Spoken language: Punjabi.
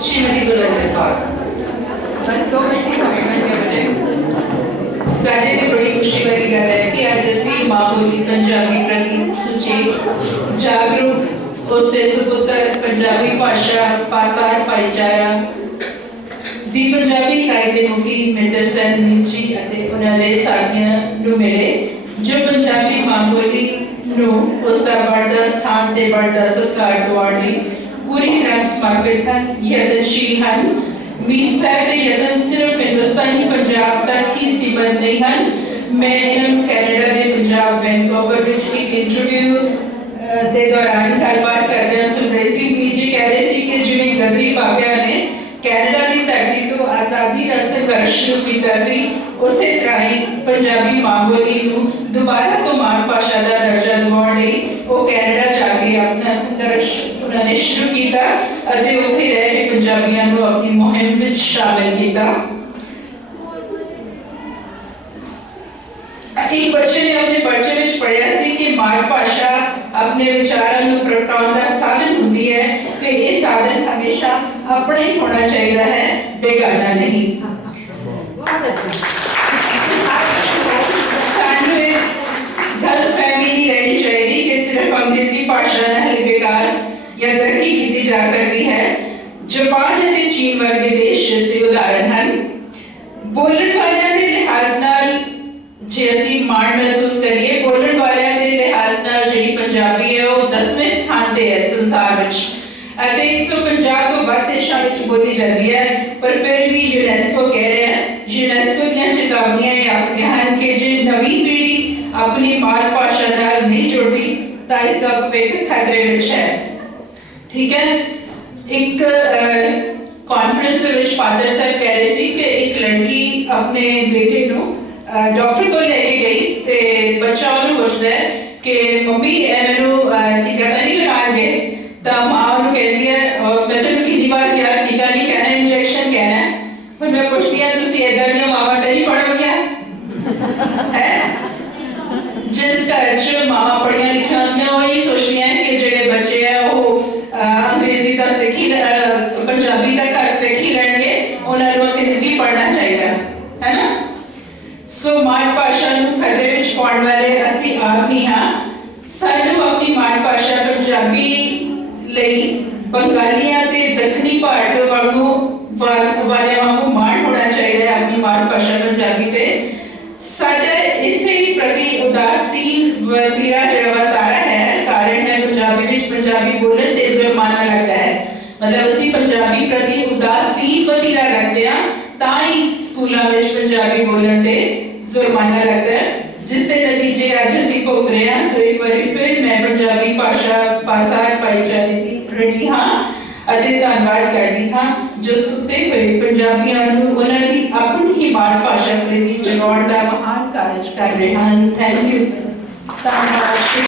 ਸ਼੍ਰੀਮਤੀ ਗੁਰਵਿੰਦਰ ਕੌਰ ਬਸ ਦੋ ਮਿੰਟ ਹੀ ਤੇ ਬਣੇ ਸਾਡੇ ਲਈ ਬੜੀ ਖੁਸ਼ੀ ਵਾਲੀ ਗੱਲ ਹੈ ਕਿ ਅੱਜ ਅਸੀਂ ਮਾਂ ਬੋਲੀ ਪੰਜਾਬੀ ਪ੍ਰਤੀ ਸੁਚੇਤ ਜਾਗਰੂਕ ਉਸ ਦੇ ਸੁਪੁੱਤਰ ਪੰਜਾਬੀ ਭਾਸ਼ਾ ਪਾਸਾਰ ਭਾਈਚਾਰਾ ਦੀ ਪੰਜਾਬੀ ਇਕਾਈ ਦੇ ਮੁਖੀ ਮਿੰਦਰ ਸੈਨ ਜੀ ਅਤੇ ਉਹਨਾਂ ਦੇ ਸਾਥੀਆਂ ਨੂੰ ਮਿਲੇ ਜੋ ਪੰਜਾਬੀ ਮਾਂ ਬੋਲੀ ਨੂੰ ਉਸ ਦਾ ਵੱਡਾ ਸਥਾਨ ਤੇ ਵੱਡਾ ਸਤਿਕਾਰ ਦਿਵਾਉਣ ਲਈ ਪੂਰੀ ਤਰ੍ਹਾਂ ਸਮਰਪਿਤ ਹਨ ਯਤਨਸ਼ੀਲ ਹਨ ਮੀਰ ਸਾਹਿਬ ਦੇ ਯਤਨ ਸਿਰਫ ਹਿੰਦੁਸਤਾਨੀ ਪੰਜਾਬ ਤੱਕ ਹੀ ਸੀਮਤ ਨਹੀਂ ਹਨ। ਮੈਂ ਇਹਨਾਂ ਨੂੰ ਕੈਨੇਡਾ ਦੇ ਪੰਜਾਬ ਵੈਨਕੂਵਰ ਵਿੱਚ ਇੱਕ ਇੰਟਰਵਿਊ ਦੇ ਦੌਰਾਨ ਗੱਲਬਾਤ ਕਰਦਿਆਂ ਸੁਣ ਰਹੀ ਸੀ ਮੀਰ ਕਹਿ ਰਹੇ ਸੀ ਕਿ ਜਿਵੇਂ ਗਦਰੀ ਬਾਬਿਆਂ ਨੇ ਕੈਨੇਡਾ ਦੀ ਧਰਤੀ ਤੋਂ ਆਜ਼ਾਦੀ ਦਾ ਸੰਘਰਸ਼ ਸ਼ੁਰੂ ਕੀਤਾ ਸੀ, ਉਸੇ ਤਰ੍ਹਾਂ ਹੀ ਪੰਜਾਬੀ ਮਾਂ ਬੋਲੀ ਨੂੰ ਦੁਬਾਰਾ ਤੋਂ ਮਾਤ ਭਾਸ਼ਾ ਦਾ ਦਰਜਾ ਦਿਵਾਉਣ ਲਈ ਉਹ ਕੈਨੇਡਾ ਜਾ ਕੇ ਆਪਣਾ ਸੰਘਰਸ਼ ਉਹਨਾਂ ਨੇ ਸ਼ੁਰੂ ਅਤੇ ਉੱਥੇ ਰਹਿ ਕੇ ਪੰਜਾਬੀਆਂ ਨੂੰ ਆਪਣੀ ਮੁਹਿੰਮ ਵਿੱਚ ਸ਼ਾਮਲ ਕੀਤਾ। ਇੱਕ ਬੱਚੇ ਨੇ ਆਪਣੇ ਪਰਚੇ ਵਿੱਚ ਪੜਿਆ ਸੀ ਕਿ ਮਾਤ ਭਾਸ਼ਾ ਆਪਣੇ ਵਿਚਾਰਾਂ ਨੂੰ ਪ੍ਰਗਟਾਉਣ ਦਾ ਸਾਧਨ ਹੁੰਦੀ ਹੈ ਤੇ ਇਹ ਸਾਧਨ ਹਮੇਸ਼ਾ ਆਪਣੇ ਹੋਣਾ ਚਾਹੀਦਾ ਹੈ ਬੇਗਾਨਾ ਨਹੀਂ ਬਹੁਤ ਅੱਛਾ ਸਾਨੂੰ ਇਹ ਗਲਤ ਫਹਿਮੀ ਨਹੀਂ ਰਹਿਣੀ ਚਾਹੀਦੀ ਕਿ ਸਿਰਫ ਅੰਗਰੇਜ਼ੀ ਭਾਸ਼ਾ ਨਾਲ ਹੀ ਵਿਕਾਸ ਜਾਂ ਤਰੱਕੀ ਕੀਤੀ ਜਾ ਸਕਦੀ ਹੈ ਜਾਪਾਨ ਅਤੇ ਚੀਨ ਵਰਗੇ ਦੇਸ਼ ਇਸ ਦੇ ਉਦਾਹਰਣ ਹਨ, ਬੋਲਣ ਵਾਲਿਆਂ ਦੇ ਲਿਹਾਜ਼ ਨਾਲ ਜੇ ਅਸੀਂ ਮਾਣ ਮਹਿਸੂਸ ਕਰੀਏ, ਬੋਲਣ ਵਾਲਿਆਂ ਦੇ ਲਿਹਾਜ਼ ਨਾਲ ਜਿਹੜੀ ਪੰਜਾਬੀ ਹੈ, ਉਹ 10ਵੇਂ ਸਥਾਨ ਤੇ ਹੈ ਸੰਸਾਰ ਵਿੱਚ। ਅਤੇ 150 ਤੋਂ ਵੱਧ ਦੇਸ਼ਾਂ ਵਿੱਚ ਬੋਲੀ ਜਾਂਦੀ ਹੈ। ਪਰ ਫਿਰ ਵੀ ਯੂਨੈਸਕੋ ਕਹਿ ਰਿਹਾ ਹੈ ਯੂਨੈਸਕੋ ਦੀਆਂ ਚੇਤਾਵਨੀਆਂ ਇਹ ਆਖਦੀਆਂ ਹਨ ਕਿ ਜੇ ਨਵੀਂ ਪੀੜ੍ਹੀ ਆਪਣੀ ਮਾਤ ਭਾਸ਼ਾ ਨਾਲ ਨਹੀਂ ਜੁੜਦੀ, ਤਾਂ ਇਸ ਦਾ ਭਵਿੱਖ ਖਤਰੇ ਵਿੱਚ ਹੈ। ਠੀਕ ਹੈ? ਇੱਕ ਕਾਨਫਰੰਸ ਦੇ ਵਿੱਚ ਫਾਦਰ ਸਾਹਿਬ ਕਹਿ ਰਹੇ ਸੀ ਕਿ ਇੱਕ ਲੜਕੀ ਆਪਣੇ ਬੇਟੇ ਨੂੰ ਡਾਕਟਰ ਕੋਲ ਲੈ ਕੇ ਗਈ ਤੇ ਬੱਚਾ ਉਹਨੂੰ ਪੁੱਛਦਾ ਕਿ ਮੰਮੀ, ਇਹ ਮੈਨੂੰ ਟੀਕਾ ਤਾਂ ਨਹੀਂ ਲਗਾਉਣਗੇ? ਤਾਂ ਮਾਂ ਉਹਨੂੰ ਕਹਿੰਦੀ ਹੈ ਮੈਂ ਤੈਨੂੰ ਕਿੰਨੀ ਵਾਰ ਕਿਹਾ ਟੀਕਾ ਨਹੀਂ ਕਹਿਣਾ ਇੰਜੈਕਸ਼ਨ ਕਹਿਣਾ ਪਰ ਮੈਂ ਪੁੱਛਦੀ ਹਾਂ, ਤੁਸੀਂ ਇਦਾਂ ਦੀਆਂ ਮਾਵਾਂ ਤਾਂ ਨਹੀਂ ਪੜੋਗੀਆਂ ਹੈ? ਜਿਸ ਘਰ ਮਾਂ ਪੜੀਆਂ ਲਿਖੀਆਂ ਹੁੰਦੀਆਂ ਉਹ ਇਹ ਸੋਚਦੀਆਂ ਕਿ ਜਿਹੜੇ ਬੱਚੇ ਆ ਉਹ ਅਹ, ਅੰਗਰੇਜ਼ੀ ਦਾ ਸਿੱਖੀ ਲੈ- ਅਹ, ਪੰਜਾਬੀ ਦਾ ਘਰ ਸਿੱਖੀ ਲੈਣਗੇ ਉਹਨਾਂ ਨੂੰ ਅੰਗਰੇਜ਼ੀ ਪੜ੍ਹਨਾ ਚਾਹੀਦਾ ਹੈ ਨਾ ਸੋ ਮਾਤ ਭਾਸ਼ਾ ਨੂੰ ਖਤਰੇ ਵਿੱਚ ਪਾਉਣ ਵਾਲੇ ਹਾਂ। ਸਾਨੂੰ ਆਪਣੀ ਮਾਤ ਭਾਸ਼ਾ ਪੰਜਾਬੀ ਲਈ ਬੰਗਾਲੀਆਂ ਤੇ ਦੱਖਣੀ ਭਾਰਤ ਵਾਂਗੂ ਵਾਲਿਆਂ ਵਾਂਗੂ ਮਾਣ ਹੋਣਾ ਚਾਹੀਦਾ ਹੈ ਆਪਣੀ ਮਾਤ ਭਾਸ਼ਾ ਪੰਜਾਬੀ ਤੇ। ਸਾਡਾ ਇਸੇ ਪ੍ਰਤੀ ਉਦਾਸੀਨ ਵਤੀਰਾ ਜਿਹੜਾ ਵਤਾਰਾ ਹੈ, ਕਾਰਨ ਹੈ ਪੰਜਾਬੀ ਵਿੱਚ ਪੰਜਾਬੀ ਬੋਲਣ ਤੇ ਜ਼ੁਰਮਾਨਾ ਲੱਗਦਾ ਹੈ। ਮਤਲਬ ਅਸੀਂ ਪੰਜਾਬੀ ਪ੍ਰਤੀ ਉਦਾਸੀਨ ਵਤੀਰਾ ਰੱਖਦੇ ਹਾਂ, ਤਾਂ ਹੀ ਸਕੂਲਾਂ ਵਿੱਚ ਪੰਜਾਬੀ ਬੋਲਣ ਤੇ ਜ਼ੁਰਮਾਨਾ ਲੱਗਦਾ ਹੈ। ਅੱਜ ਅਸੀਂ ਭੁਗਤ ਮੈਂ ਪੰਜਾਬੀ ਭਾਸ਼ਾ ਪਾਸਾਰ ਭਾਈਚਾਰੇ ਦੀ ਰਣੀ ਹਾਂ ਅਤੇ ਧੰਨਵਾਦ ਕਰਦੀ ਹਾਂ, ਜੋ ਸੁੱਤੇ ਹੋਏ ਪੰਜਾਬੀਆਂ ਨੂੰ ਉਹਨਾਂ ਦੀ ਆਪਣੀ ਹੀ ਮਾਤ ਭਾਸ਼ਾ ਪ੍ਰਤੀ ਜਗਾਉਣ ਦਾ ਮਹਾਨ ਕਾਰਜ ਕਰ ਰਹੇ ਹਨ। ਥੈਂਕ ਯੂ ਸਰ ਧੰਨਵਾਦ।